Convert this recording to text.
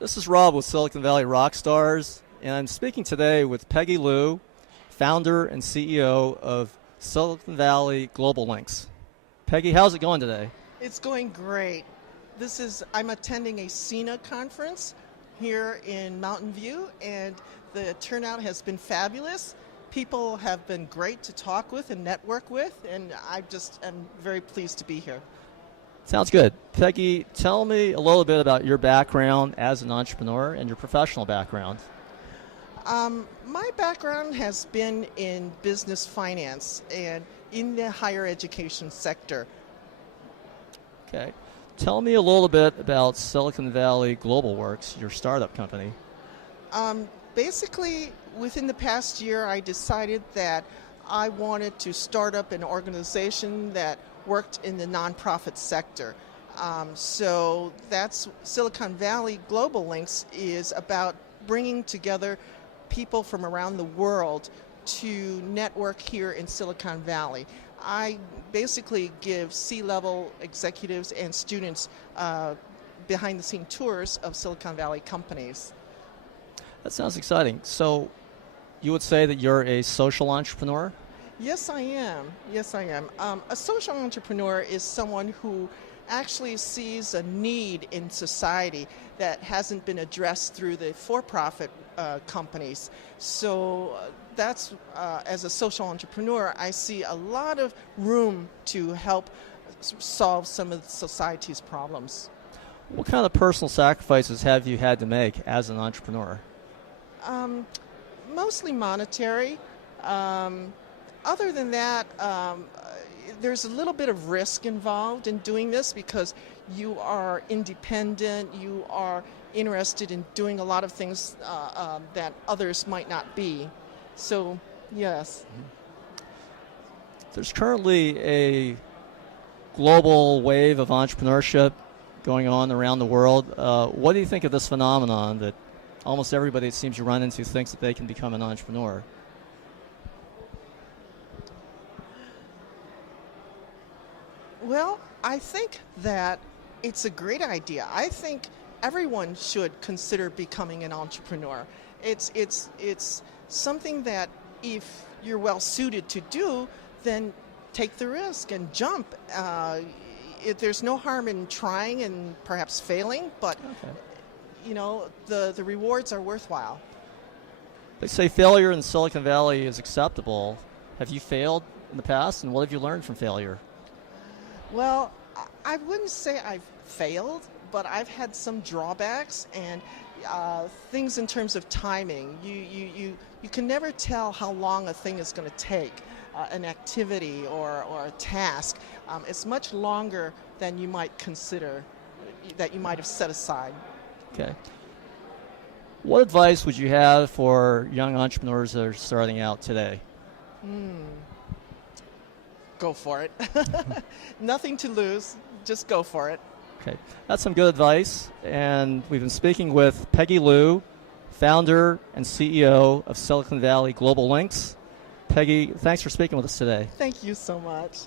This is Rob with Silicon Valley Rockstars, and I'm speaking today with Peggy Liu, founder and CEO of Silicon Valley Global Links. Peggy, how's it going today? It's going great. I'm attending a CINA conference here in Mountain View, and the turnout has been fabulous. People have been great to talk with and network with, and I just am very pleased to be here. Sounds good. Peggy, tell me a little bit about your background as an entrepreneur and your professional background. My background has been in business finance and in the higher education sector. Okay. Tell me a little bit about Silicon Valley Global Works, your startup company. Basically, within the past year, I decided that I wanted to start up an organization that worked in the nonprofit sector. So that's Silicon Valley Global Links is about bringing together people from around the world to network here in Silicon Valley. I basically give C-level executives and students behind-the-scene tours of Silicon Valley companies. That sounds exciting. So you would say that you're a social entrepreneur? Yes, I am. Yes, I am. A social entrepreneur is someone who actually sees a need in society that hasn't been addressed through the for-profit companies. So that's, as a social entrepreneur, I see a lot of room to help solve some of society's problems. What kind of personal sacrifices have you had to make as an entrepreneur? Mostly monetary. Other than that, there's a little bit of risk involved in doing this because you are independent, you are interested in doing a lot of things that others might not be. So, yes. There's currently a global wave of entrepreneurship going on around the world. What do you think of this phenomenon that almost everybody it seems you run into thinks that they can become an entrepreneur? Well, I think that it's a great idea. I think everyone should consider becoming an entrepreneur. It's something that if you're well suited to do, then take the risk and jump. There's no harm in trying and perhaps failing, but you know, the rewards are worthwhile. They say failure in Silicon Valley is acceptable. Have you failed in the past, and what have you learned from failure? Well, I wouldn't say I've failed, but I've had some drawbacks and things in terms of timing. You can never tell how long a thing is going to take, an activity or a task. It's much longer than you might consider, that you might have set aside. Okay. What advice would you have for young entrepreneurs that are starting out today? Go for it. Nothing to lose. Just go for it. Okay. That's some good advice. And we've been speaking with Peggy Liu, founder and CEO of Silicon Valley Global Links. Peggy, thanks for speaking with us today. Thank you so much.